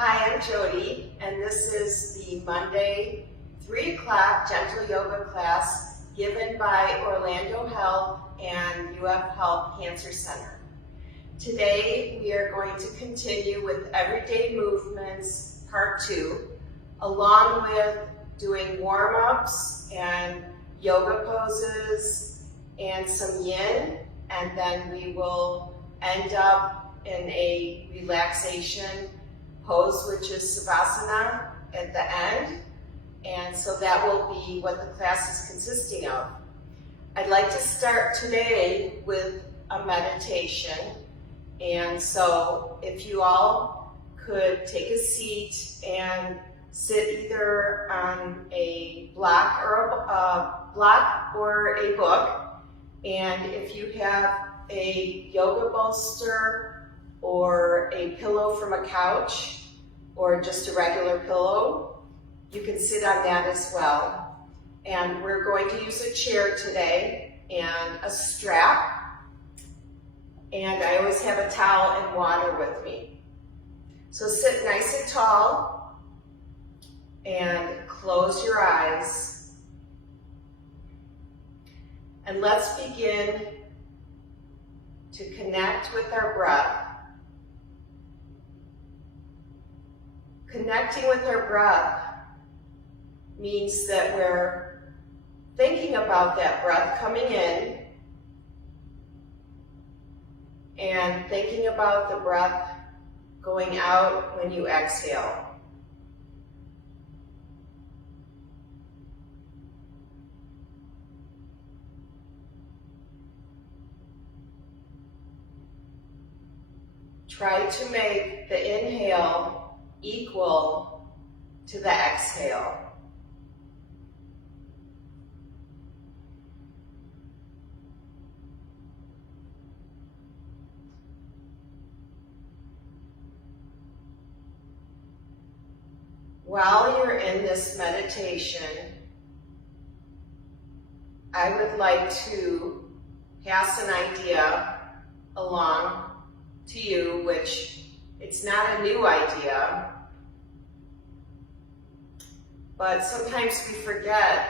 Hi, I'm Jody, and this is the Monday 3 o'clock gentle yoga class given by Orlando Health and UF Health Cancer Center. Today we are going to continue with Everyday Movements Part 2, along with doing warm-ups and yoga poses and some yin, and then we will end up in a relaxation pose, which is Savasana at the end. And so that will be what the class is consisting of. I'd like to start today with a meditation. And so if you all could take a seat and sit either on a block or a book. And if you have a yoga bolster or a pillow from a couch or just a regular pillow, you can sit on that as well. And we're going to use a chair today and a strap. And I always have a towel and water with me. So sit nice and tall and close your eyes. And let's begin to connect with our breath. Connecting with our breath means that we're thinking about that breath coming in and thinking about the breath going out when you exhale. Try to make the inhale equal to the exhale. While you're in this meditation, I would like to pass an idea along to you, which it's not a new idea, but sometimes we forget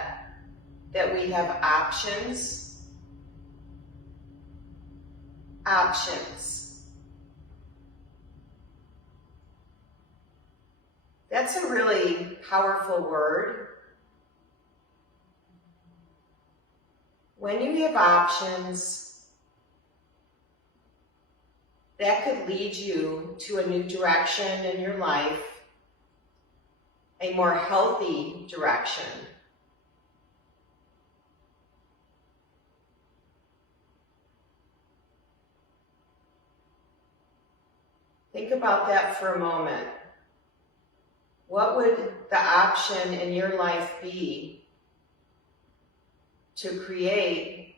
that we have options. Options. That's a really powerful word. When you have options, that could lead you to a new direction in your life, a more healthy direction. Think about that for a moment. What would the option in your life be to create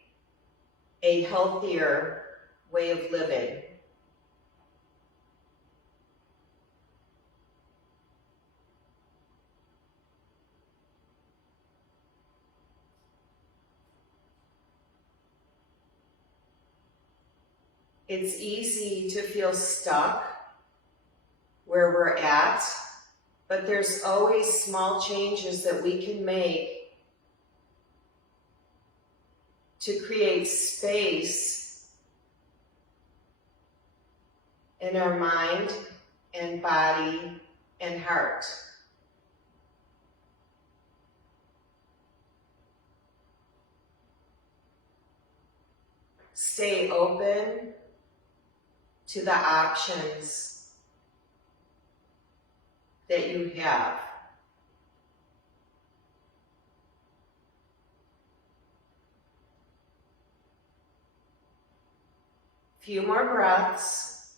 a healthier way of living? It's easy to feel stuck where we're at, but there's always small changes that we can make to create space in our mind and body and heart. Stay open to the options that you have. Few more breaths.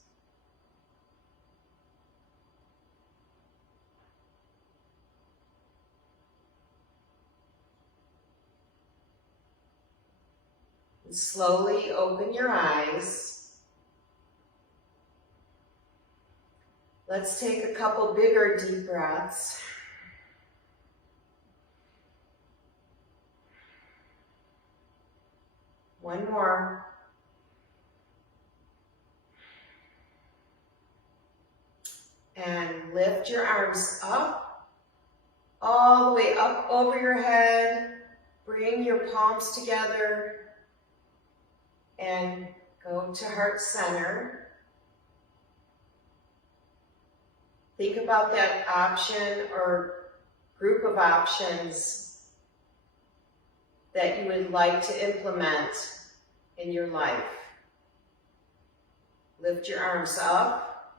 And slowly open your eyes. Let's take a couple bigger deep breaths. One more. And lift your arms up, all the way up over your head. Bring your palms together and go to heart center. Think about that option or group of options that you would like to implement in your life. Lift your arms up,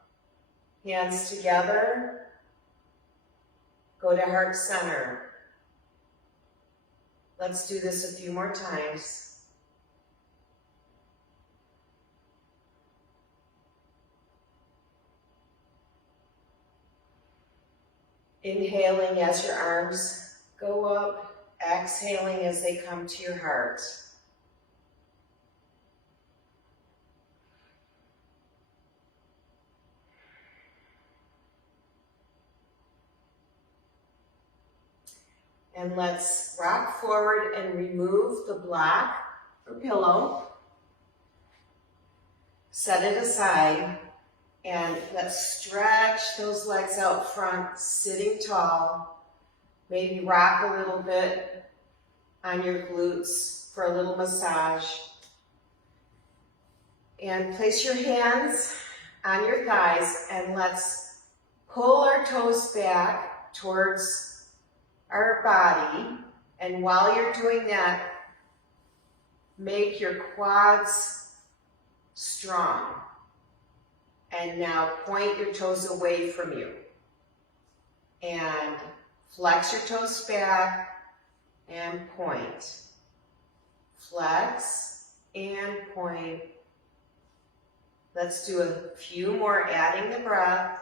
hands together, go to heart center. Let's do this a few more times. Inhaling as your arms go up, exhaling as they come to your heart. And let's rock forward and remove the block or pillow. Set it aside and let's stretch those legs out front, sitting tall. Maybe rock a little bit on your glutes for a little massage. And place your hands on your thighs and let's pull our toes back towards our body, and while you're doing that, make your quads strong. And now point your toes away from you. And flex your toes back and point. Flex and point. Let's do a few more, adding the breath.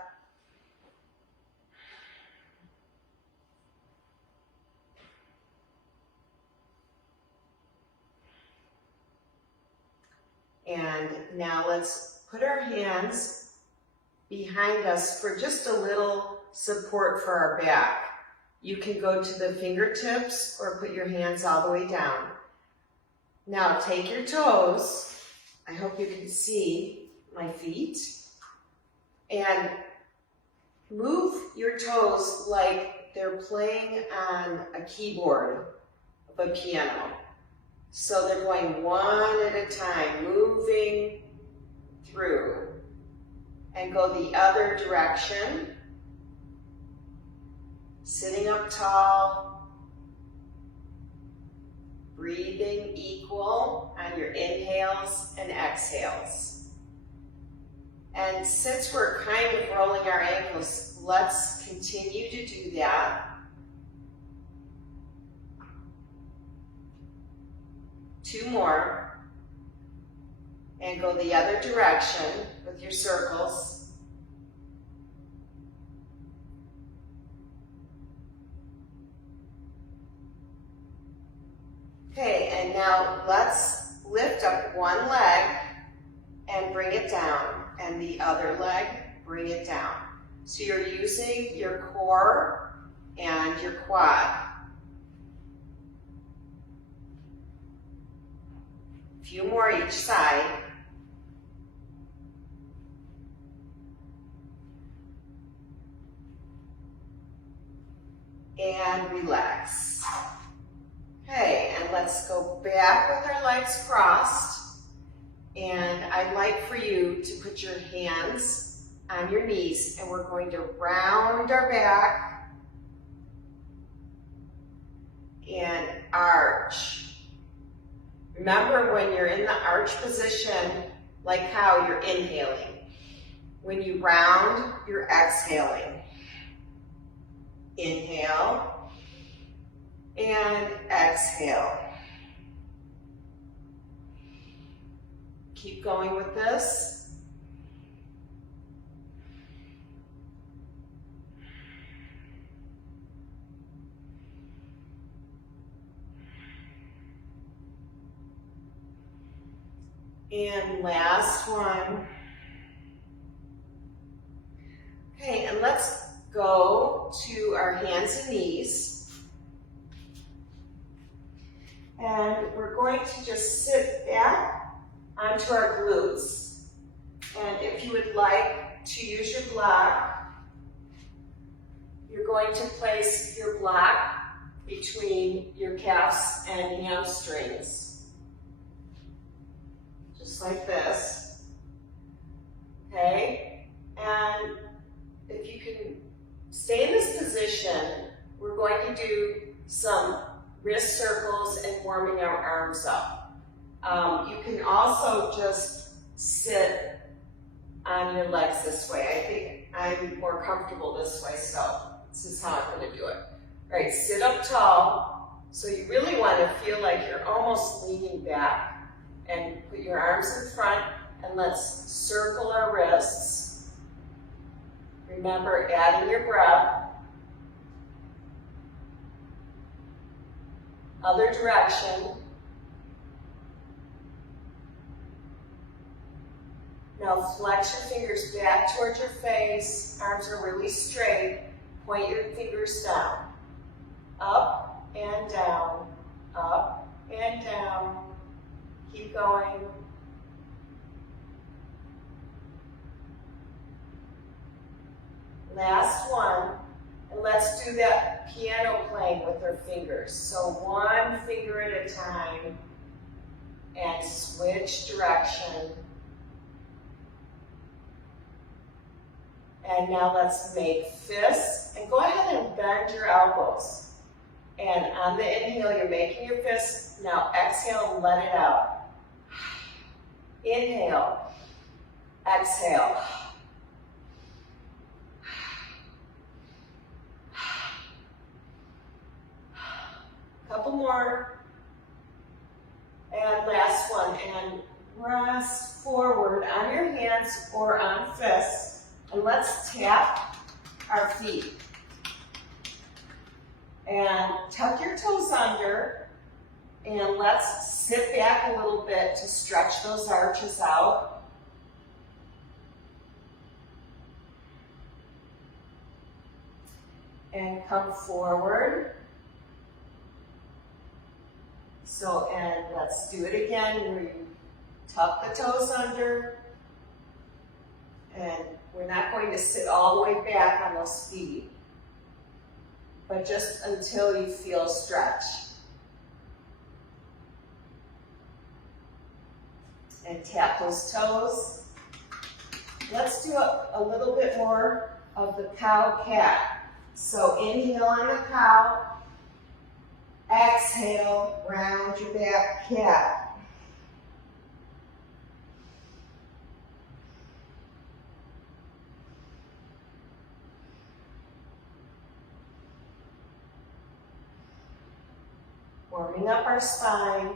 And now let's put our hands behind us for just a little support for our back. You can go to the fingertips or put your hands all the way down. Now take your toes, I hope you can see my feet, and move your toes like they're playing on a keyboard of a piano. So they're going one at a time, moving through. And go the other direction. Sitting up tall. Breathing equal on your inhales and exhales. And since we're kind of rolling our ankles, let's continue to do that. Two more, and go the other direction with your circles. Okay, and now let's lift up one leg and bring it down, and the other leg, bring it down. So you're using your core and your quad. Few more each side. And relax. Okay, and let's go back with our legs crossed. And I'd like for you to put your hands on your knees, and we're going to round our back and arch. Remember, when you're in the arch position, like how you're inhaling. When you round, you're exhaling. Inhale and exhale. Keep going with this. And last one. Okay, and let's go to our hands and knees. And we're going to just sit back onto our glutes. And if you would like to use your block, you're going to place your block between your calves and hamstrings, just like this, okay? And if you can stay in this position, we're going to do some wrist circles and warming our arms up. You can also just sit on your legs this way. I think I'm more comfortable this way, so this is how I'm going to do it. All right, sit up tall. So you really want to feel like you're almost leaning back, and put your arms in front, and let's circle our wrists. Remember, adding your breath. Other direction. Now flex your fingers back towards your face. Arms are really straight. Point your fingers down. Up and down. Up and down. Keep going. Last one. And let's do that piano playing with our fingers. So one finger at a time, and switch direction. And now let's make fists, and go ahead and bend your elbows. And on the inhale, you're making your fists. Now exhale and let it out. Inhale, exhale. Couple more. And last one. And rest forward on your hands or on fists. And let's tap our feet. And tuck your toes under. And let's sit back a little bit to stretch those arches out. And come forward. So, and let's do it again where you tuck the toes under, and we're not going to sit all the way back on those feet, but just until you feel stretch. And tap those toes. Let's do a little bit more of the cow-cat. So inhale on the cow. Exhale, round your back, cat. Warming up our spine.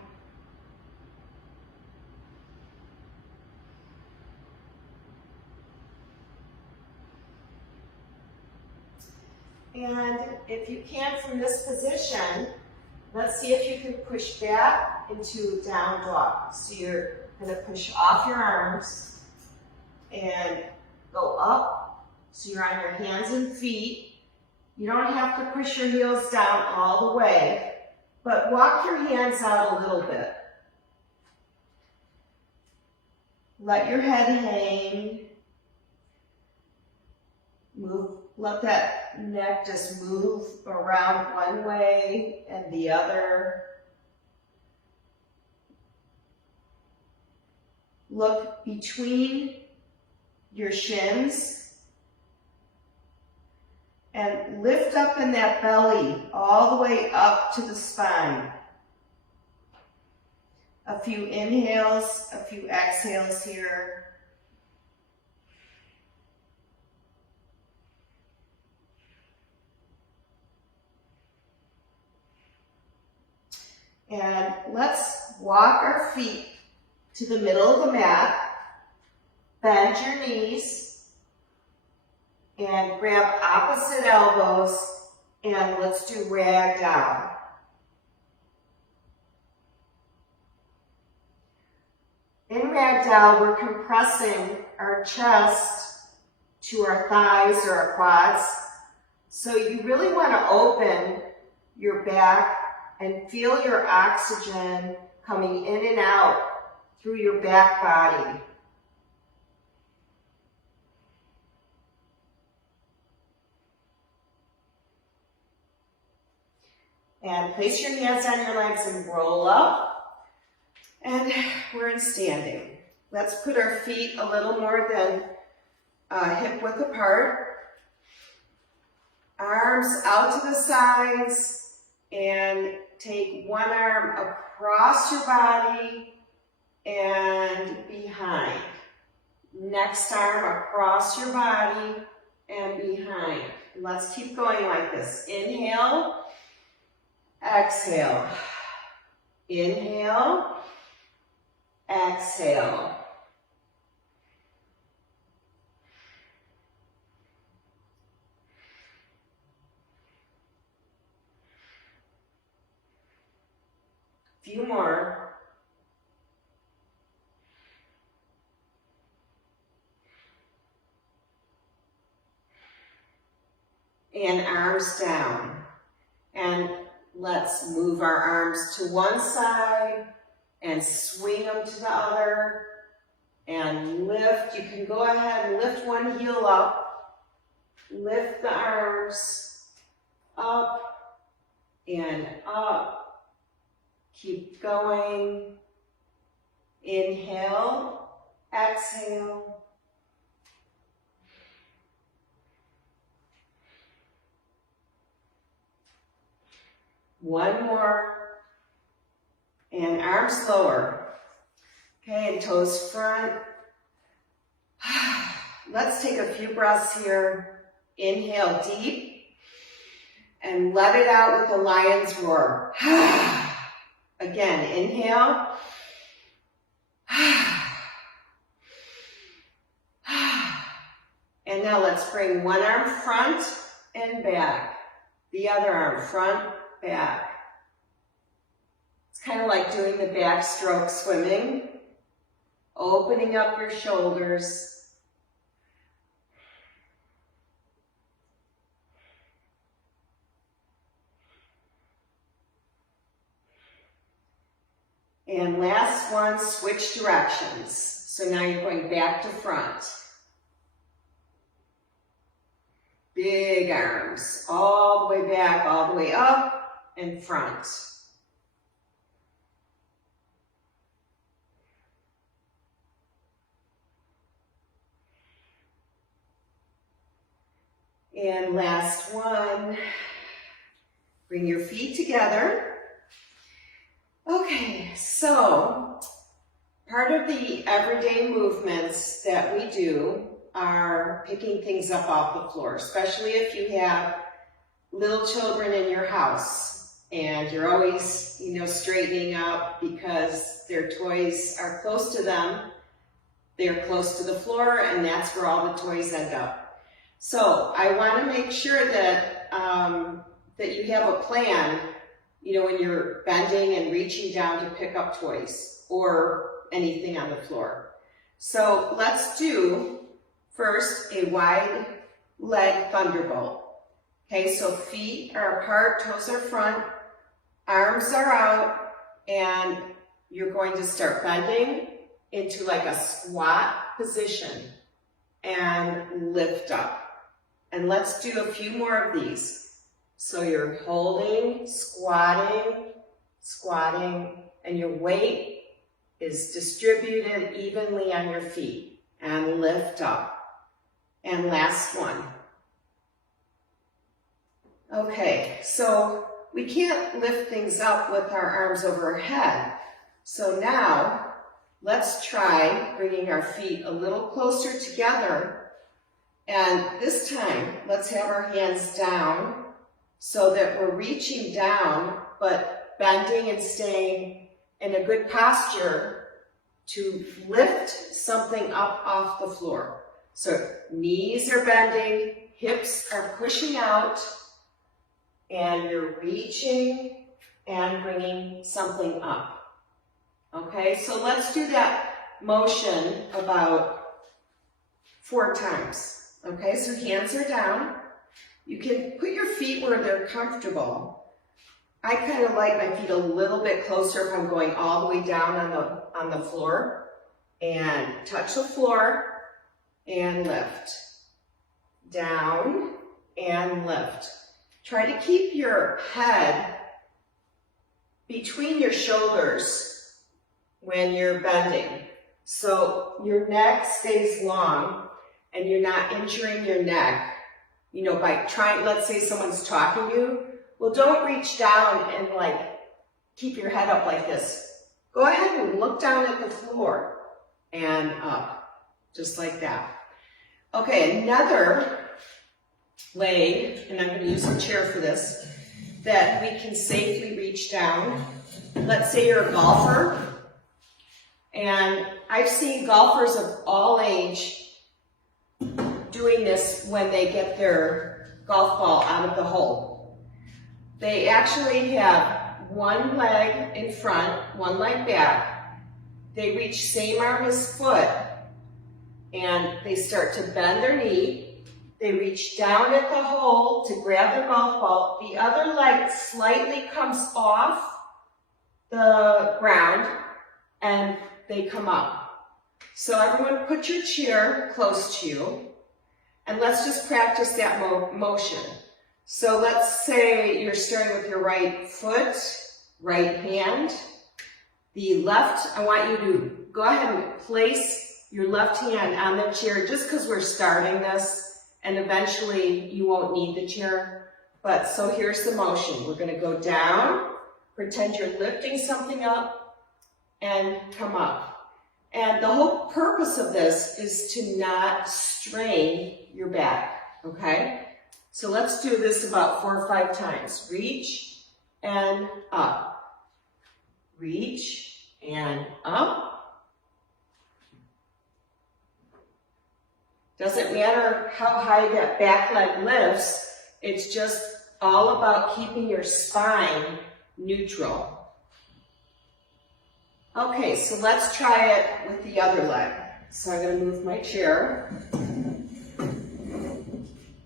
And if you can, from this position, let's see if you can push back into down dog. So you're going to push off your arms and go up. So you're on your hands and feet. You don't have to push your heels down all the way, but walk your hands out a little bit. Let your head hang. Move. Let that neck just move around one way and the other. Look between your shins and lift up in that belly all the way up to the spine. A few inhales, a few exhales here. And let's walk our feet to the middle of the mat. Bend your knees and grab opposite elbows, and let's do rag down. In rag down, we're compressing our chest to our thighs or our quads. So you really want to open your back and feel your oxygen coming in and out through your back body. And place your hands on your legs and roll up. And we're in standing. Let's put our feet a little more than hip width apart. Arms out to the sides and take one arm across your body and behind. Next arm across your body and behind. Let's keep going like this. Inhale, exhale. Inhale, exhale. Few more. And arms down. And let's move our arms to one side and swing them to the other and lift. You can go ahead and lift one heel up. Lift the arms up and up. Keep going. Inhale, exhale. One more, and arms lower. Okay, and toes front. Let's take a few breaths here. Inhale deep, and let it out with a lion's roar. Again, inhale. And now let's bring one arm front and back. The other arm front, back. It's kind of like doing the backstroke swimming. Opening up your shoulders. And last one, switch directions. So now you're going back to front. Big arms, all the way back, all the way up, and front. And last one, bring your feet together. Okay, so part of the everyday movements that we do are picking things up off the floor, especially if you have little children in your house and you're always, straightening up because their toys are close to them. They're close to the floor, and that's where all the toys end up. So I want to make sure that that you have a plan, when you're bending and reaching down to pick up toys or anything on the floor. So let's do first a wide leg thunderbolt. Okay, so feet are apart, toes are front, arms are out, and you're going to start bending into like a squat position and lift up. And let's do a few more of these. So you're holding, squatting, squatting, and your weight is distributed evenly on your feet. And lift up. And last one. Okay, so we can't lift things up with our arms over our head. So now, let's try bringing our feet a little closer together. And this time, let's have our hands down so that we're reaching down, but bending and staying in a good posture to lift something up off the floor. So knees are bending, hips are pushing out, and you're reaching and bringing something up. Okay, so let's do that motion about 4 times. Okay, so hands are down. You can put your feet where they're comfortable. I kind of like my feet a little bit closer if I'm going all the way down on the floor. And touch the floor and lift. Down and lift. Try to keep your head between your shoulders when you're bending. So your neck stays long and you're not injuring your neck, you know, by trying, let's say someone's talking to you. Well, don't reach down and like keep your head up like this. Go ahead and look down at the floor and up, just like that. Okay, another way, and I'm going to use a chair for this, that we can safely reach down. Let's say you're a golfer, and I've seen golfers of all age doing this when they get their golf ball out of the hole. They actually have one leg in front, one leg back. They reach same arm as foot, and they start to bend their knee. They reach down at the hole to grab the golf ball. The other leg slightly comes off the ground, and they come up. So everyone put your chair close to you, and let's just practice that motion. So let's say you're starting with your right foot, right hand. The left, I want you to go ahead and place your left hand on the chair just because we're starting this, and eventually you won't need the chair. But so here's the motion. We're going to go down, pretend you're lifting something up, and come up. And the whole purpose of this is to not strain your back, okay? So let's do this about 4 or 5 times. Reach and up. Reach and up. Doesn't matter how high that back leg lifts, it's just all about keeping your spine neutral. Okay, so let's try it with the other leg. So I'm going to move my chair.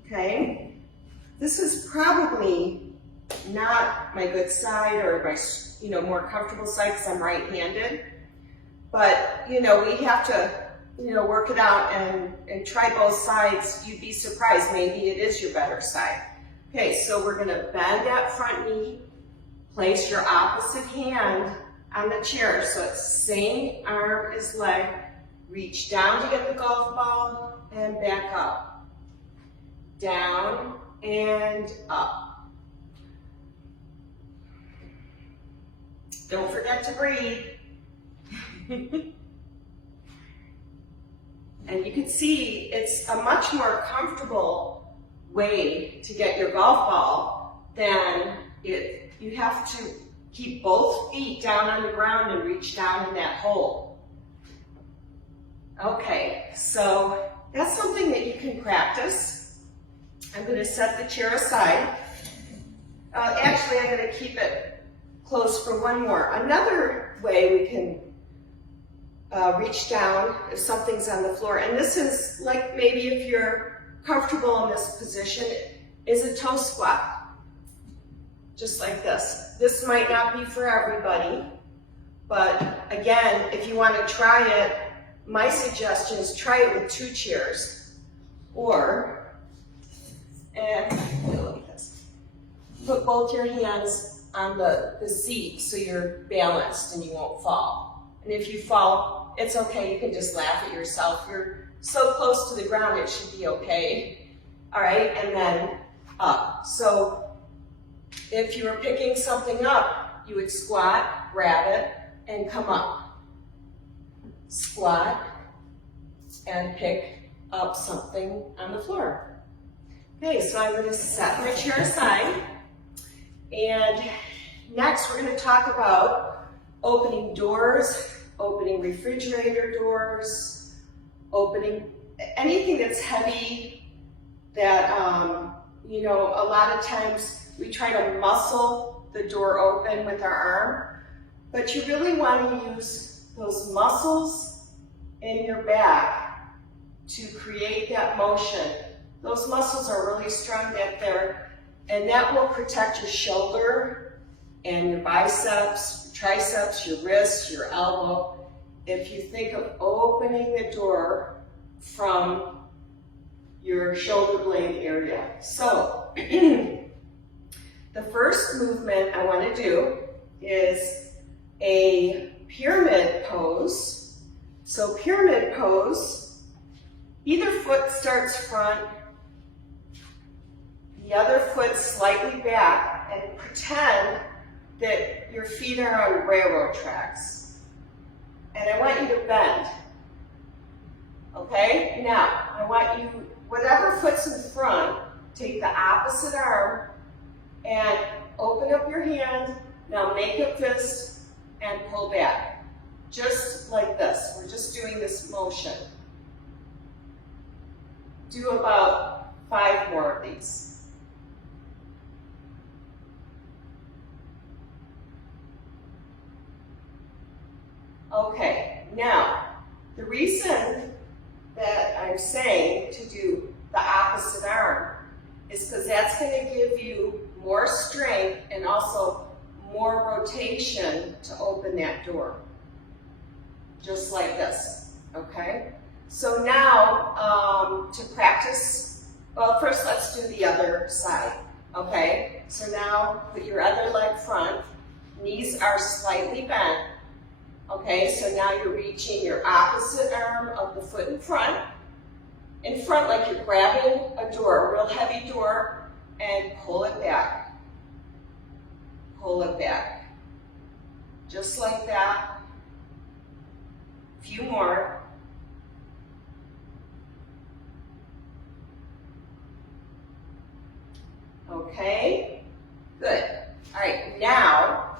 Okay. This is probably not my good side or my, more comfortable side because I'm right-handed. But, we have to, work it out and try both sides. You'd be surprised. Maybe it is your better side. Okay, so we're going to bend that front knee. Place your opposite hand on the chair. So it's same arm as leg. Reach down to get the golf ball and back up. Down and up. Don't forget to breathe. And you can see it's a much more comfortable way to get your golf ball than you have to keep both feet down on the ground and reach down in that hole. Okay, so that's something that you can practice. I'm going to set the chair aside. Actually, I'm going to keep it close for one more. Another way we can reach down if something's on the floor, and this is like maybe if you're comfortable in this position, is a toe squat. Just like this. This might not be for everybody, but again, if you want to try it, my suggestion is try it with 2 chairs. Or, and like this. Put both your hands on the seat so you're balanced and you won't fall. And if you fall, it's okay, you can just laugh at yourself. You're so close to the ground, it should be okay. All right, and then up. So if you were picking something up, you would squat, grab it, and come up. Squat, and pick up something on the floor. Okay, so I'm going to set my chair aside, and next we're going to talk about opening doors, opening refrigerator doors, opening anything that's heavy that, a lot of times we try to muscle the door open with our arm, but you really want to use those muscles in your back to create that motion. Those muscles are really strong back there, and that will protect your shoulder and your biceps, your triceps, your wrists, your elbow. If you think of opening the door from your shoulder blade area. So, the first movement I want to do is a pyramid pose. So pyramid pose, either foot starts front, the other foot slightly back, and pretend that your feet are on railroad tracks. And I want you to bend. Okay? Now, I want you, whatever foot's in front, take the opposite arm and open up your hand. Now make a fist and pull back. Just like this. We're just doing this motion. Do about 5 more of these. Okay, now, the reason that I'm saying to do the opposite arm is because that's going to give you more strength and also more rotation to open that door. Just like this, okay? So now, to practice, well, first let's do the other side, okay? So now, put your other leg front, knees are slightly bent, okay? So now you're reaching your opposite arm of the foot in front like you're grabbing a door, a real heavy door, and pull it back. Pull it back. Just like that. A few more. Okay, good. All right, now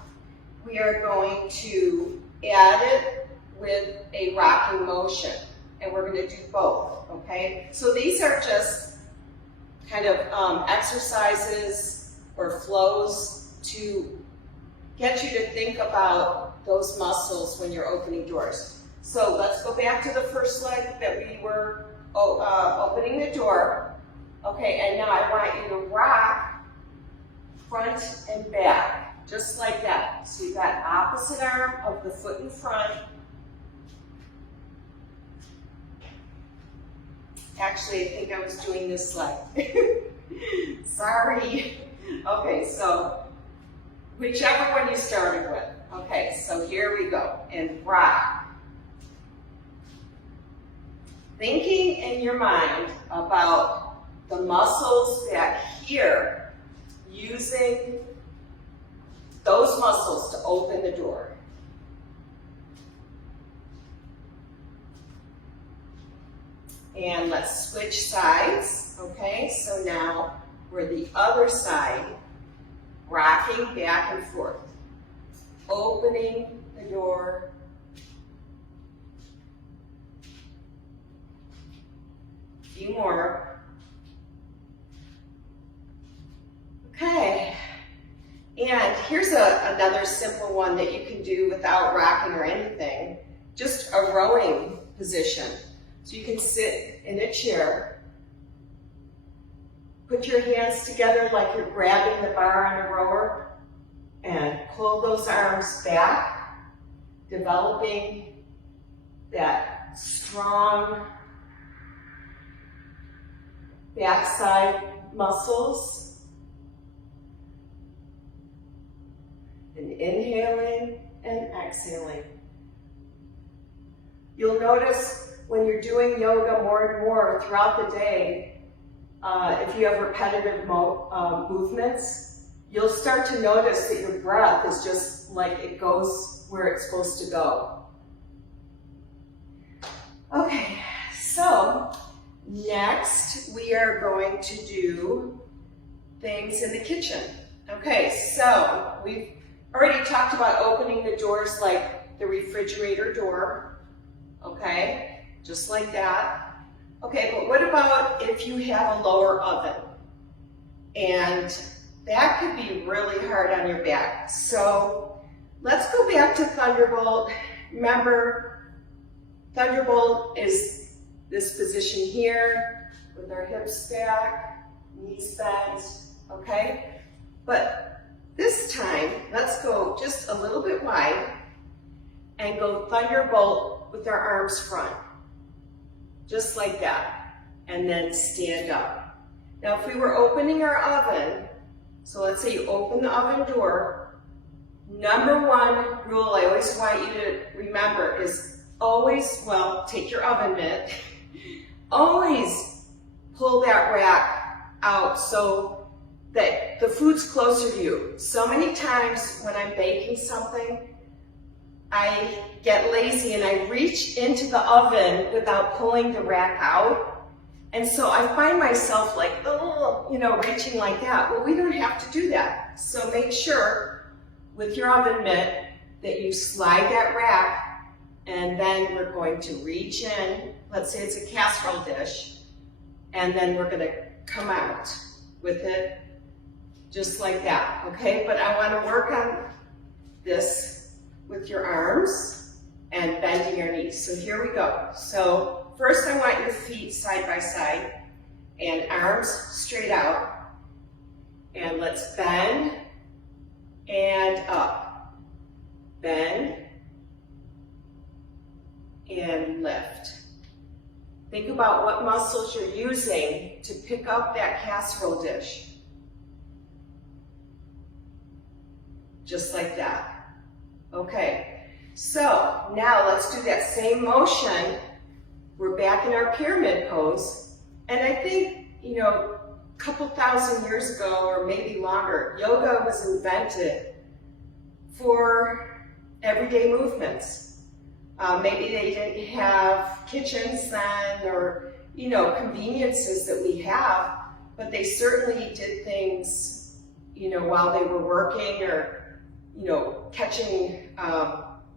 we are going to add it with a rocking motion, and we're going to do both, okay? So these are just kind of exercises or flows to get you to think about those muscles when you're opening doors. So let's go back to the first leg that we were opening the door. Okay, and now I want you to rock front and back, just like that. So you got opposite arm of the foot in front. Actually, I think I was doing this leg. Sorry. Okay, so whichever one you started with. Okay, so here we go, and rock. Thinking in your mind about the muscles back here, using those muscles to open the door. And let's switch sides, okay? So now we're the other side, rocking back and forth, opening the door. A few more. Okay, and here's another simple one that you can do without rocking or anything, just a rowing position. So you can sit in a chair, put your hands together like you're grabbing the bar on a rower, and pull those arms back, developing that strong backside muscles. And inhaling and exhaling. You'll notice when you're doing yoga more and more throughout the day, if you have repetitive movements, you'll start to notice that your breath is just like it goes where it's supposed to go. Okay, so next we are going to do things in the kitchen. Okay, so we've already talked about opening the doors like the refrigerator door, okay, just like that. Okay, but what about if you have a lower oven? And that could be really hard on your back. So let's go back to Thunderbolt. Remember, Thunderbolt is this position here with our hips back, knees bent, okay? But this time, let's go just a little bit wide and go Thunderbolt with our arms front. Just like that. And then stand up. Now if we were opening our oven, so let's say you open the oven door, Number one rule I always want you to remember is always, well, take your oven mitt, always pull that rack out so that the food's closer to you. So many times when I'm baking something, I get lazy and I reach into the oven without pulling the rack out. And so I find myself like, oh, you know, reaching like that. Well, we don't have to do that. So make sure with your oven mitt that you slide that rack, and then we're going to reach in. Let's say it's a casserole dish, and then we're going to come out with it just like that, okay? But I want to work on this with your arms and bending your knees. So here we go. So first I want your feet side by side and arms straight out. And let's bend and up. Bend and lift. Think about what muscles you're using to pick up that casserole dish. Just like that. Okay, so now let's do that same motion. We're back in our pyramid pose. And I think, you know, a couple thousand years ago, or maybe longer, yoga was invented for everyday movements. Maybe they didn't have kitchens then, or, you know, conveniences that we have, but they certainly did things, you know, while they were working, or, you know, catching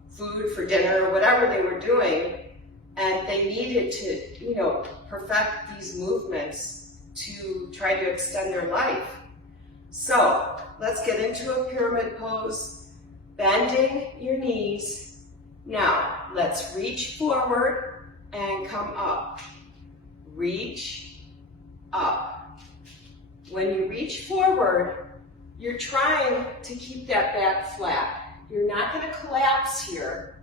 food for dinner, or whatever they were doing, and they needed to, you know, perfect these movements to try to extend their life. So let's get into a pyramid pose, bending your knees. Now let's reach forward and come up. Reach up. When you reach forward, you're trying to keep that back flat. You're not going to collapse here,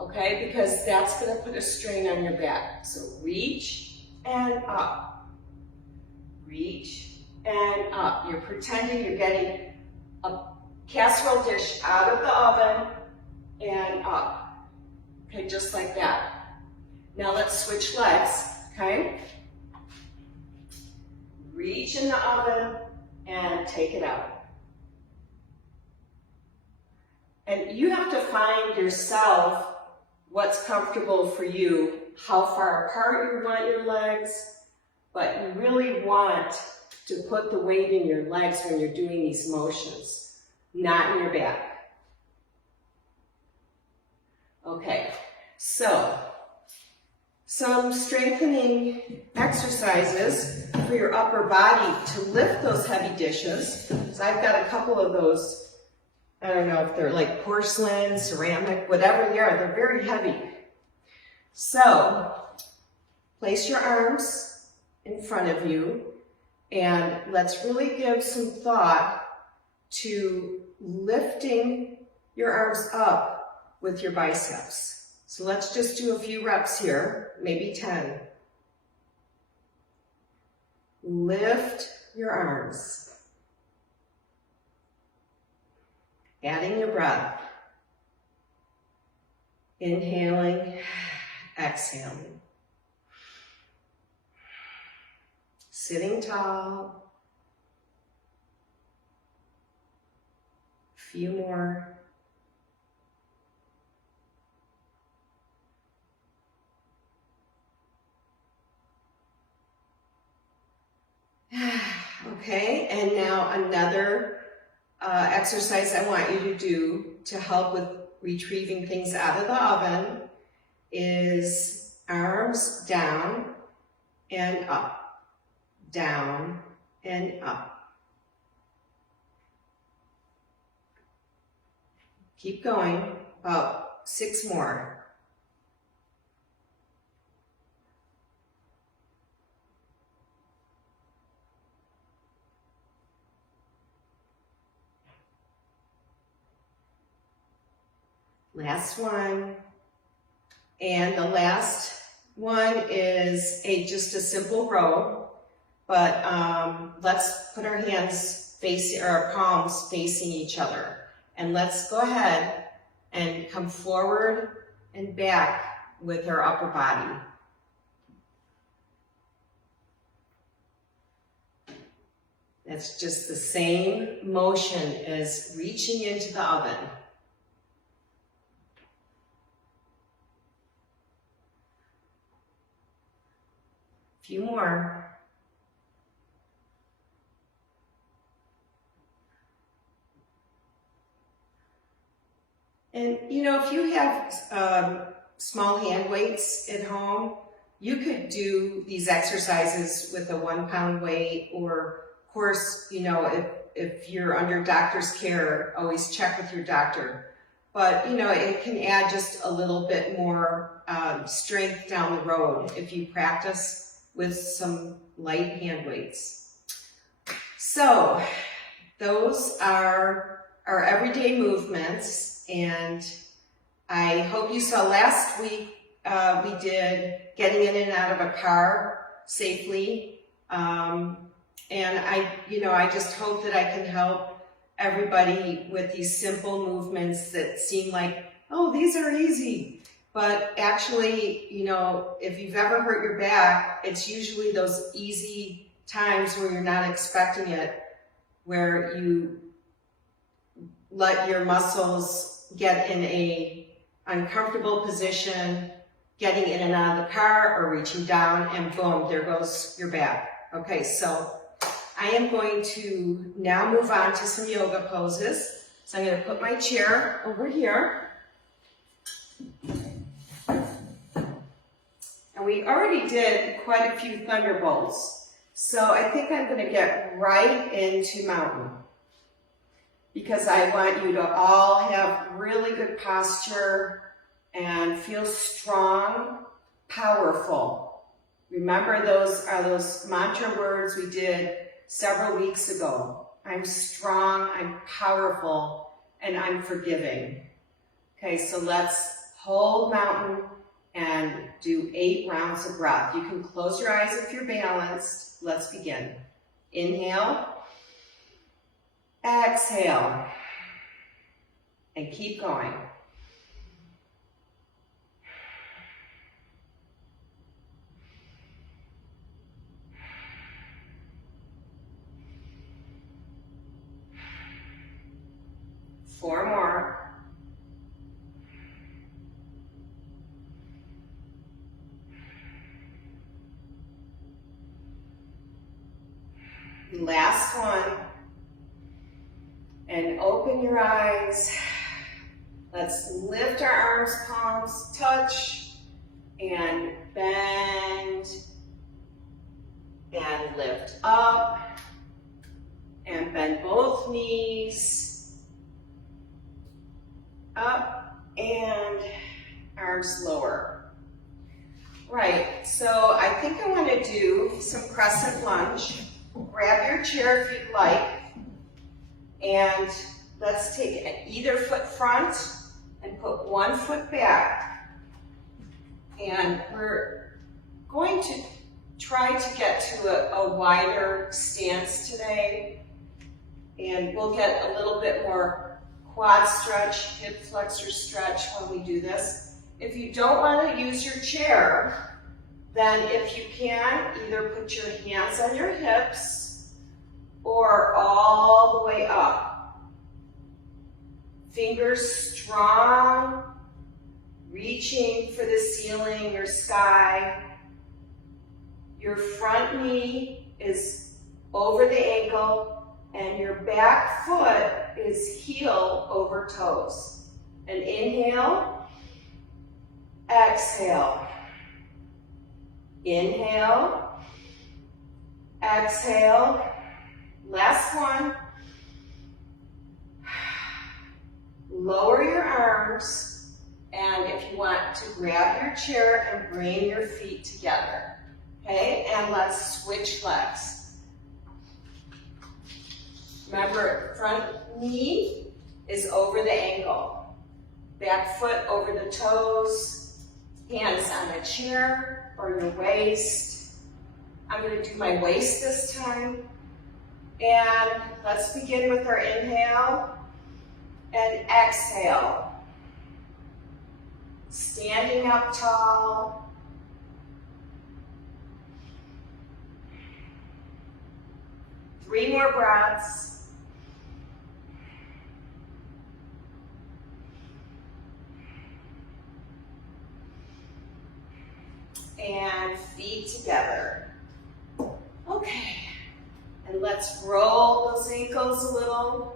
okay, because that's going to put a strain on your back. So reach and up. Reach and up. You're pretending you're getting a casserole dish out of the oven and up. Okay, just like that. Now let's switch legs, okay? Reach in the oven and take it out. And you have to find yourself what's comfortable for you, how far apart you want your legs, but you really want to put the weight in your legs when you're doing these motions, not in your back. Okay, so some strengthening exercises for your upper body to lift those heavy dishes. So I've got a couple of those. I don't know if they're like porcelain, ceramic, whatever they are, they're very heavy. So, place your arms in front of you, and let's really give some thought to lifting your arms up with your biceps. So let's just do a few reps here, maybe 10. Lift your arms. Adding your breath. Inhaling, exhaling. Sitting tall. A few more. Okay, and now another exercise I want you to do to help with retrieving things out of the oven is arms down and up, down and up. Keep going, about 6 more. Last one. And the last one is just a simple row, but let's put our hands facing, our palms facing each other. And let's go ahead and come forward and back with our upper body. That's just the same motion as reaching into the oven. A few more. And you know, if you have small hand weights at home, you could do these exercises with a 1 pound weight, or of course, you know, if you're under doctor's care, always check with your doctor. But you know, it can add just a little bit more strength down the road if you practice with some light hand weights. So those are our everyday movements, and I hope you saw last week we did getting in and out of a car safely. And I just hope that I can help everybody with these simple movements that seem like, oh, these are easy. But actually, you know, if you've ever hurt your back, it's usually those easy times where you're not expecting it, where you let your muscles get in a uncomfortable position, getting in and out of the car or reaching down, and boom, there goes your back. Okay, so I am going to now move on to some yoga poses. So I'm going to put my chair over here. And we already did quite a few thunderbolts. So I think I'm going to get right into mountain, because I want you to all have really good posture and feel strong, powerful. Remember, those are those mantra words we did several weeks ago. I'm strong, I'm powerful, and I'm forgiving. Okay, so let's hold mountain and do 8 rounds of breath. You can close your eyes if you're balanced. Let's begin. Inhale, exhale, and keep going. Four more. Last one. And open your eyes. Let's lift our arms, palms touch, and bend, and lift up, and bend both knees, up, and arms lower. Right, so I think I want to do some crescent lunge. Grab your chair if you'd like, and let's take either foot front and put one foot back. And we're going to try to get to a wider stance today, and we'll get a little bit more quad stretch, hip flexor stretch when we do this. If you don't want to use your chair, then if you can, either put your hands on your hips or all the way up. Fingers strong, reaching for the ceiling or sky. Your front knee is over the ankle, and your back foot is heel over toes. And inhale, exhale. Inhale, exhale. Last one. Lower your arms, and if you want to grab your chair and bring your feet together. Okay, and let's switch legs. Remember, front knee is over the ankle, back foot over the toes, hands on the chair or your waist. I'm going to do my waist this time. And let's begin with our inhale. and exhale. Standing up tall. Three more breaths. And feet together. Okay. And let's roll those ankles a little.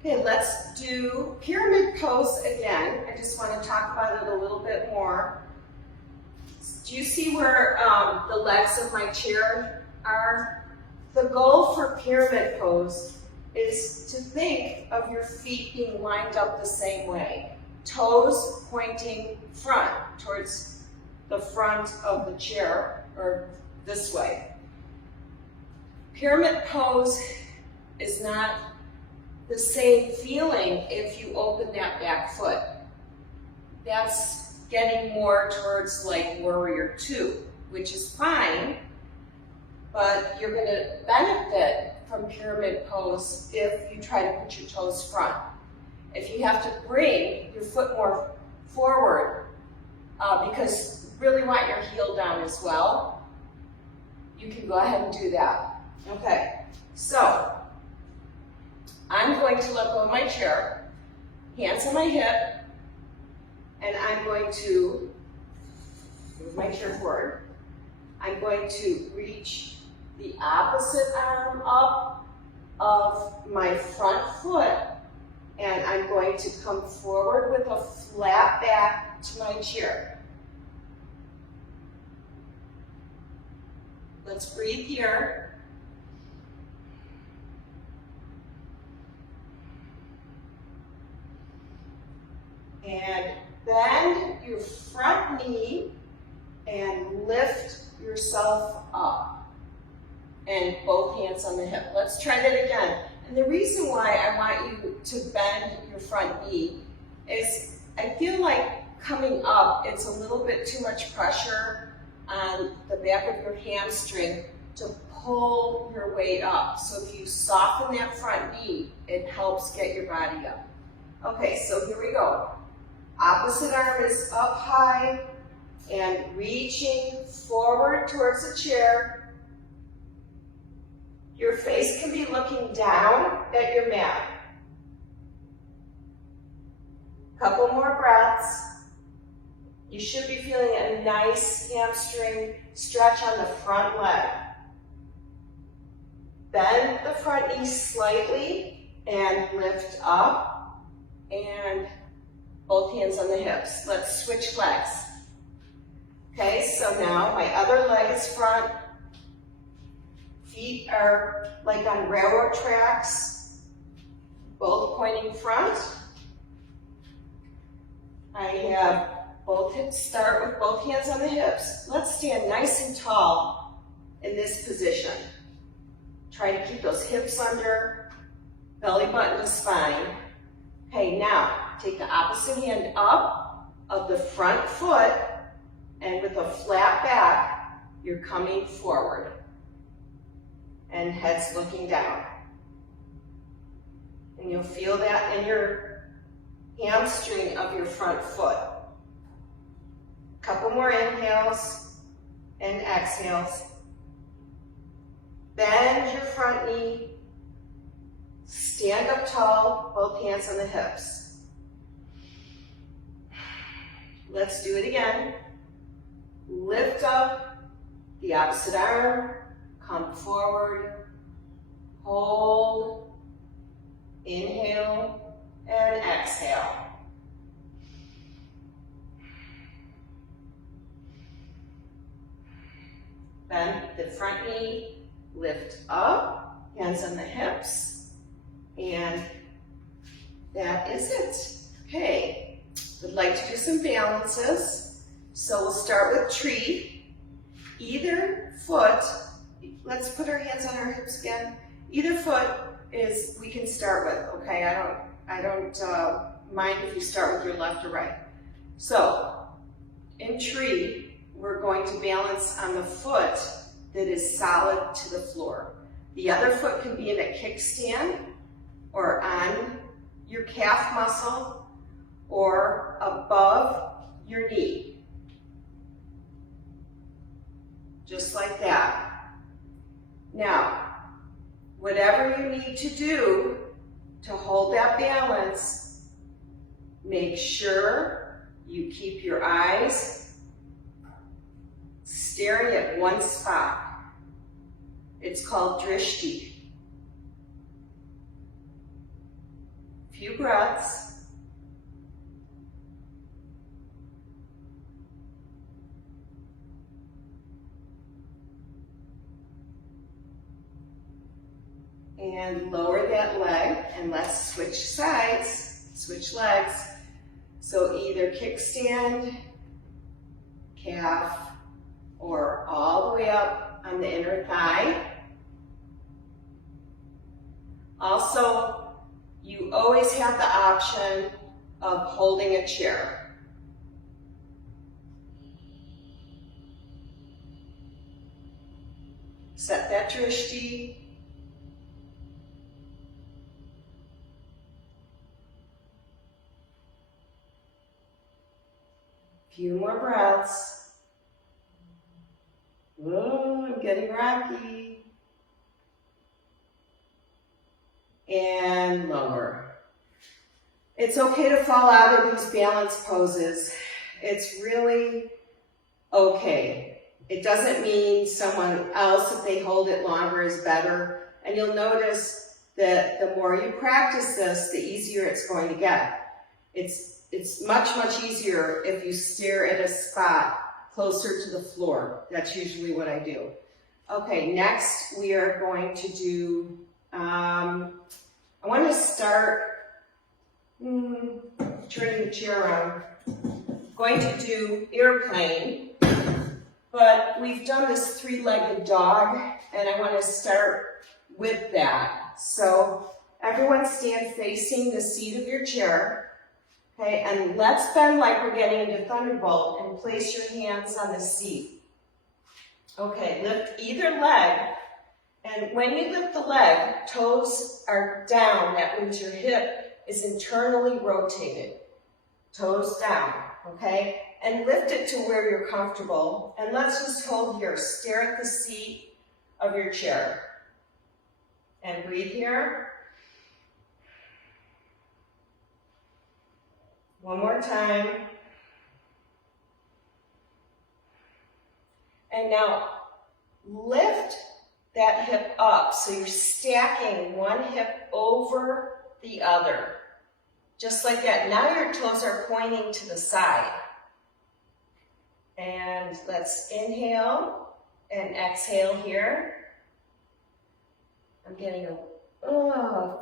Okay, let's do pyramid pose again. I just want to talk about it a little bit more. Do you see where the legs of my chair are? The goal for pyramid pose is to think of your feet being lined up the same way. Toes pointing front, towards the front of the chair, or this way. Pyramid pose is not the same feeling if you open that back foot. That's getting more towards like warrior two, which is fine, but you're going to benefit from pyramid pose if you try to put your toes front. If you have to bring your foot more forward, because you really want your heel down as well, you can go ahead and do that. Okay, so I'm going to let go of my chair, hands on my hip, and I'm going to move my chair forward. I'm going to reach the opposite arm up of my front foot, and I'm going to come forward with a flat back to my chair. Let's breathe here. And bend your front knee and lift yourself up. And both hands on the hip. Let's try that again. And the reason why I want you to bend your front knee is I feel like coming up, it's a little bit too much pressure on the back of your hamstring to pull your weight up. So if you soften that front knee, it helps get your body up. Okay, so here we go. Opposite arm is up high and reaching forward towards the chair. Your face can be looking down at your mat. Couple more breaths. You should be feeling a nice hamstring stretch on the front leg. Bend the front knee slightly and lift up, and both hands on the hips. Let's switch legs. Okay, so now my other leg is front. Feet are like on railroad tracks, both pointing front. I have both hips start with both hands on the hips. Let's stand nice and tall in this position. Try to keep those hips under, belly button to spine. Okay, now take the opposite hand up of the front foot, and with a flat back, you're coming forward. And head's looking down. And you'll feel that in your hamstring of your front foot. Couple more inhales and exhales. Bend your front knee. Stand up tall, both hands on the hips. Let's do it again. Lift up the opposite arm. Come forward, hold, inhale, and exhale. Bend the front knee, lift up, hands on the hips, and that is it. Okay, we'd like to do some balances. So we'll start with tree. Either foot, let's put our hands on our hips again. Either foot is, we can start with, okay? I don't mind if you start with your left or right. So, in tree, we're going to balance on the foot that is solid to the floor. The other foot can be in a kickstand or on your calf muscle or above your knee. Just like that. Now, whatever you need to do to hold that balance, make sure you keep your eyes staring at one spot. It's called drishti. Few breaths. And lower that leg, and let's switch sides, switch legs. So either kickstand, calf, or all the way up on the inner thigh. Also, you always have the option of holding a chair. Set that drishti. Few more breaths. Ooh, I'm getting rocky. And lower. It's okay to fall out of these balance poses. It's really okay. It doesn't mean someone else, if they hold it longer, is better. And you'll notice that the more you practice this, the easier it's going to get. It's much, much easier if you stare at a spot closer to the floor. That's usually what I do. Okay, next we are going to do, I want to start turning the chair around. Going to do airplane, but we've done this three-legged dog, and I want to start with that. So everyone stand facing the seat of your chair. Okay, and let's bend like we're getting into Thunderbolt and place your hands on the seat. Okay, lift either leg, and when you lift the leg, toes are down. That means your hip is internally rotated. Toes down, okay? And lift it to where you're comfortable. And let's just hold here. Stare at the seat of your chair. And breathe here. One more time. And now lift that hip up. So you're stacking one hip over the other. Just like that. Now your toes are pointing to the side. And let's inhale and exhale here. I'm getting it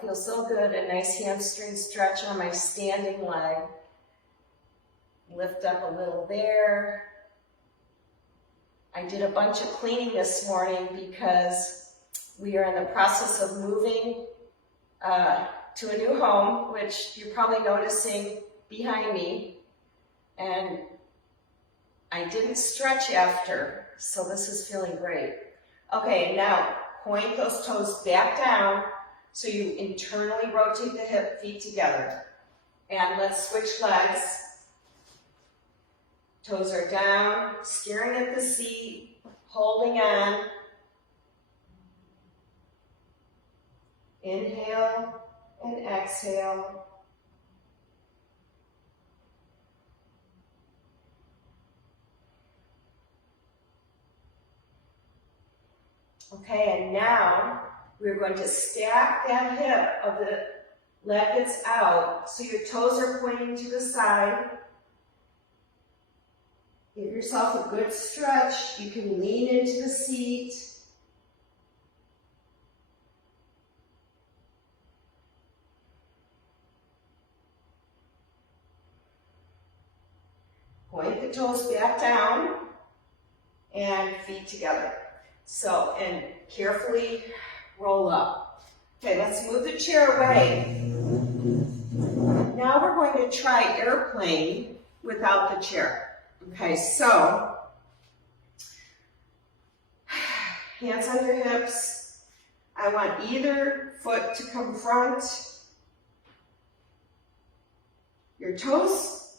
feels so good. A nice hamstring stretch on my standing leg. Lift up a little there. I did a bunch of cleaning this morning because we are in the process of moving to a new home, which you're probably noticing behind me. And I didn't stretch after, so this is feeling great. Okay, now point those toes back down so you internally rotate the hip, feet together. And let's switch legs. Toes are down, staring at the seat, holding on. Inhale and exhale. Okay, and now we're going to stack that hip of the leg that's out so your toes are pointing to the side. Give yourself a good stretch. You can lean into the seat. Point the toes back down and feet together. So, and carefully roll up. Okay, let's move the chair away. Now we're going to try airplane without the chair. Okay, so hands on your hips. I want either foot to come front. Your toes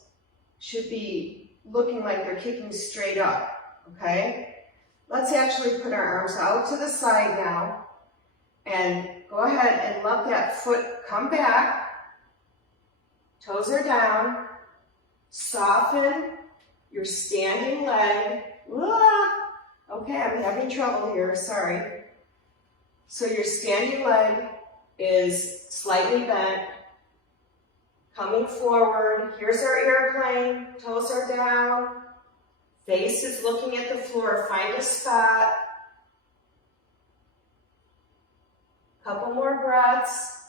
should be looking like they're kicking straight up, okay? Let's actually put our arms out to the side now and go ahead and let that foot come back. Toes are down. Soften your standing leg. Okay, I'm having trouble here, sorry. So your standing leg is slightly bent, coming forward. Here's our airplane, toes are down, face is looking at the floor. Find a spot. Couple more breaths.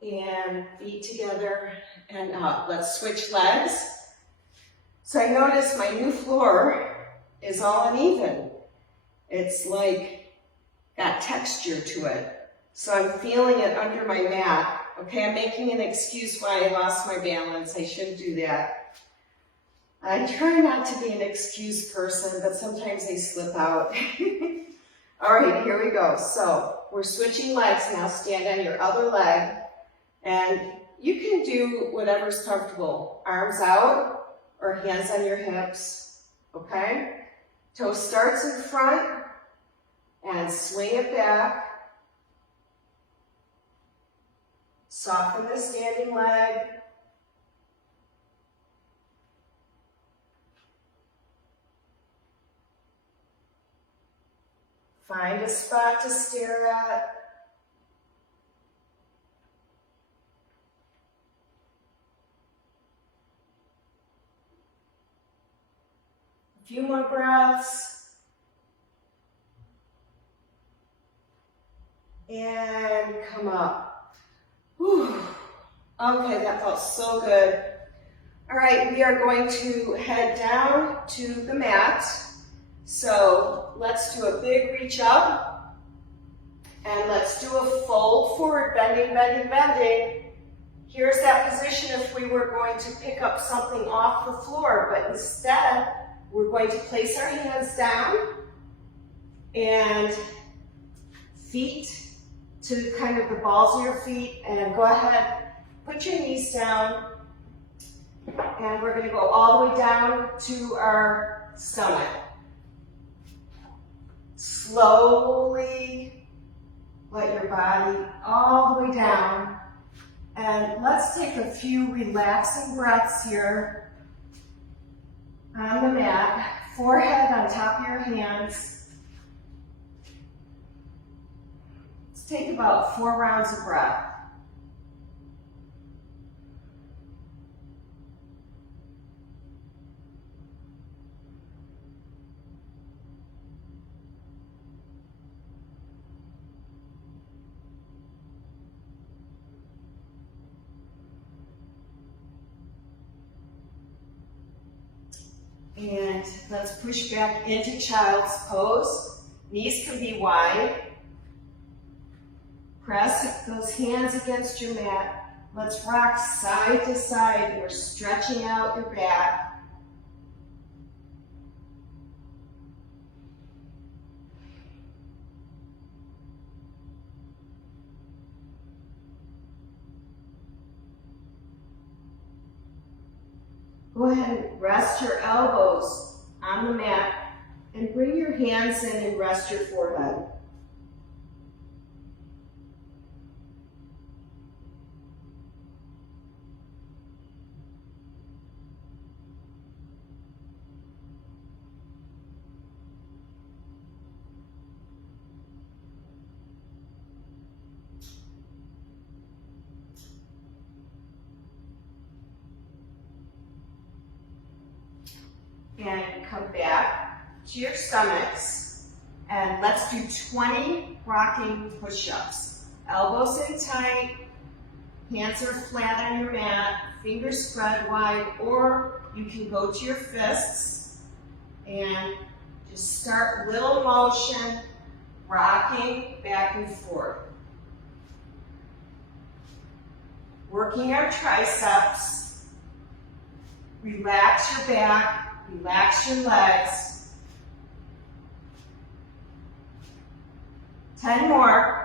And feet together and up. Let's switch legs. So I notice my new floor is all uneven. It's like got texture to it. So I'm feeling it under my mat. Okay, I'm making an excuse why I lost my balance. I shouldn't do that. I try not to be an excuse person, but sometimes they slip out. All right, here we go. So we're switching legs now. Stand on your other leg. And you can do whatever's comfortable. Arms out or hands on your hips, okay? Toe starts in front and swing it back. Soften the standing leg. Find a spot to stare at. A few more breaths. And come up. Whew. Okay, that felt so good. All right, we are going to head down to the mat. So let's do a big reach up. And let's do a fold forward, bending, bending, bending. Here's that position if we were going to pick up something off the floor, but instead, we're going to place our hands down and feet to kind of the balls of your feet, and go ahead, put your knees down, and we're going to go all the way down to our stomach. Slowly let your body all the way down, and let's take a few relaxing breaths here. On the mat, forehead on top of your hands. Let's take about 4 rounds of breath. And let's push back into child's pose. Knees can be wide. Press those hands against your mat. Let's rock side to side. We're stretching out your back. Go ahead and rest your elbows on the mat and bring your hands in and rest your forehead. And come back to your stomachs, and let's do 20 rocking push-ups. Elbows in tight, hands are flat on your mat, fingers spread wide, or you can go to your fists and just start little motion, rocking back and forth. Working our triceps, relax your back, relax your legs. 10 more.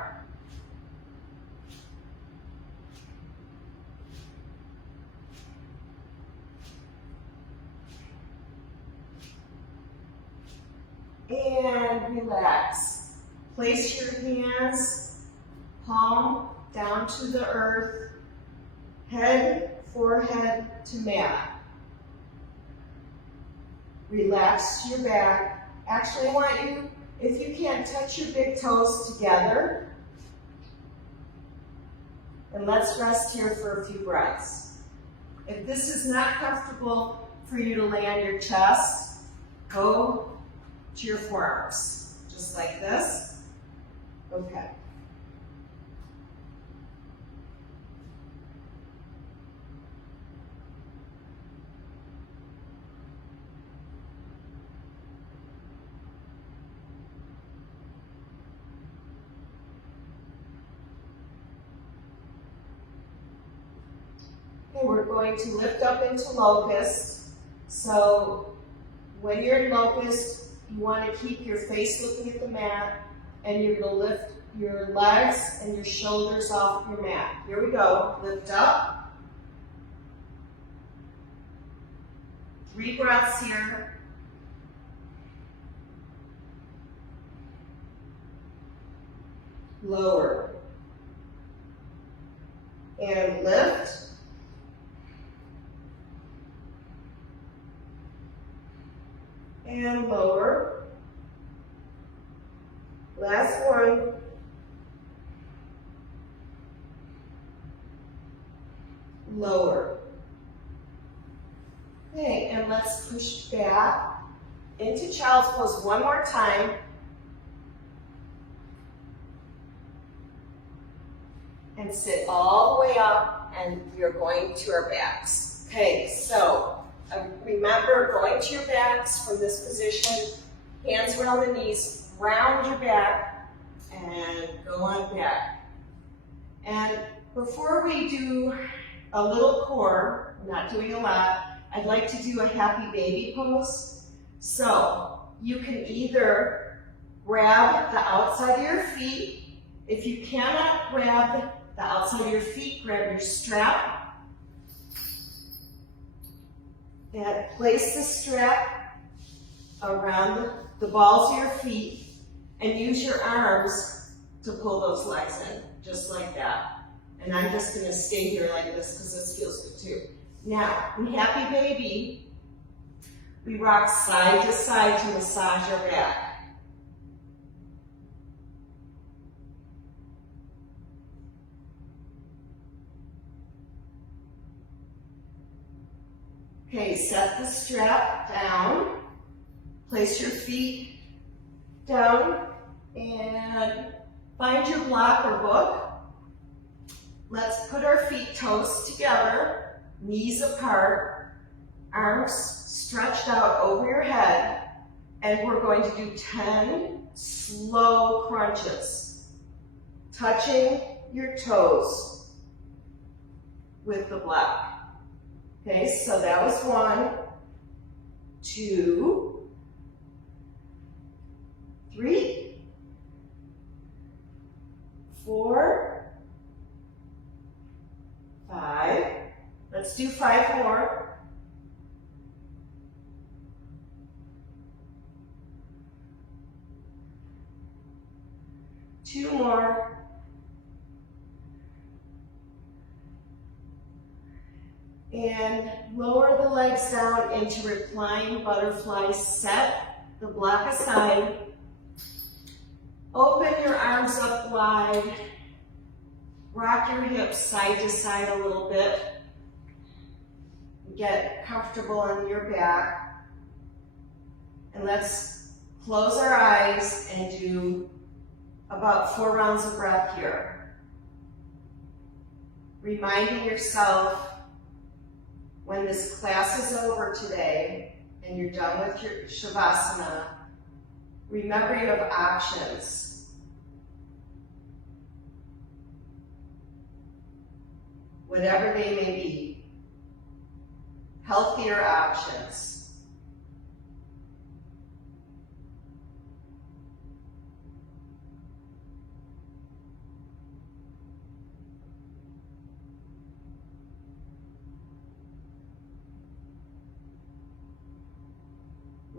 And relax. Place your hands, palm down to the earth, head, forehead to mat. Relax your back. Actually, I want you, if you can't touch your big toes together, and let's rest here for a few breaths. If this is not comfortable for you to lay on your chest, go to your forearms, just like this. Okay. Okay, we're going to lift up into locust. So when you're in locust, you want to keep your face looking at the mat, and you're going to lift your legs and your shoulders off your mat. Here we go. Lift up. 3 breaths here. Lower. And lift. And lower. Last one. Lower. Okay, and let's push back into child's pose one more time. And sit all the way up, and you're going to our backs. Okay, so remember, going to your backs from this position, hands around the knees, round your back, and go on back. And before we do a little core, I'm not doing a lot, I'd like to do a happy baby pose. So you can either grab the outside of your feet. If you cannot grab the outside of your feet, grab your strap. And place the strap around the balls of your feet and use your arms to pull those legs in, just like that. And I'm just going to stay here like this because this feels good too. Now, in Happy Baby, we rock side to side to massage your back. Okay, set the strap down, place your feet down, and find your block or book. Let's put our feet toes together, knees apart, arms stretched out over your head, and we're going to do 10 slow crunches, touching your toes with the block. Okay, so that was 1, 2, 3, 4, 5. Let's do 5 more. 2 more. And lower the legs down into reclined butterfly. Set the block aside. Open your arms up wide. Rock your hips side to side a little bit. Get comfortable on your back. And let's close our eyes and do about 4 rounds of breath here. Reminding yourself, when this class is over today and you're done with your Shavasana, remember you have options. Whatever they may be, healthier options.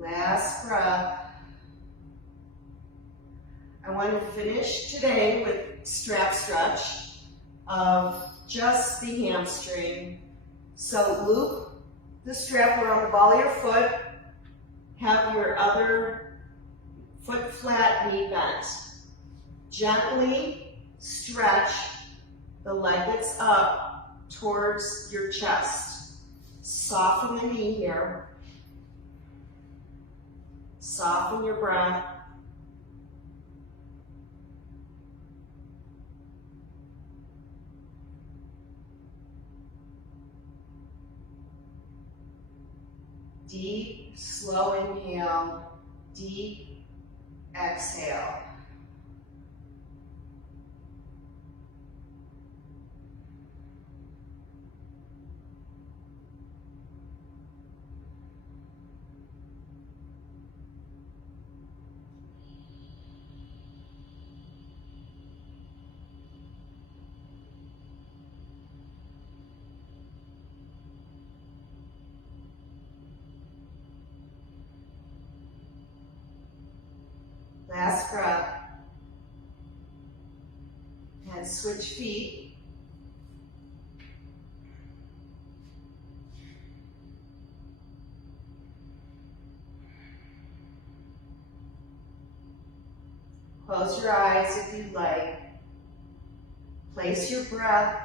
Last breath. I want to finish today with strap stretch of just the hamstring. So loop the strap around the ball of your foot. Have your other foot flat, knee bent. Gently stretch the leg that's up towards your chest. Soften the knee here. Soften your breath. Deep, slow inhale, deep exhale. Last breath. And switch feet. Close your eyes if you'd like. Place your breath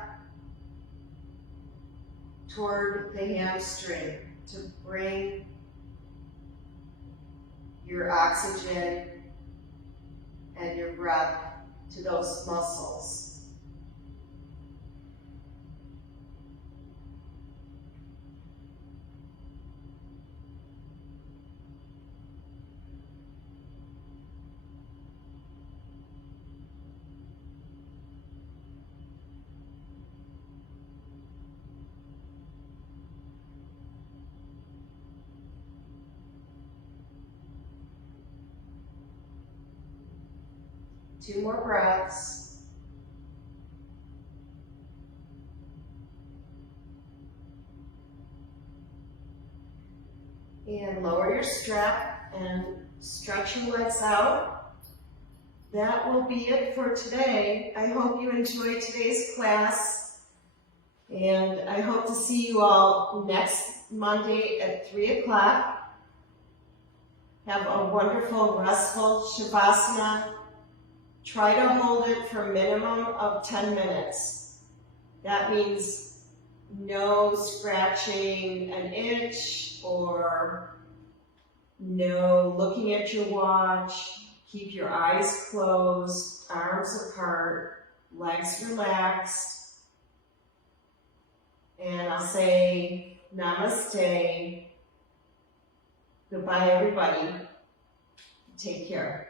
toward the hamstring to bring your oxygen and your breath to those muscles. Two more breaths. And lower your strap and stretch your legs out. That will be it for today. I hope you enjoyed today's class. And I hope to see you all next Monday at 3 o'clock. Have a wonderful, restful Shavasana. Try to hold it for a minimum of 10 minutes. That means no scratching an itch or no looking at your watch. Keep your eyes closed, arms apart, legs relaxed. And I'll say namaste. Goodbye, everybody. Take care.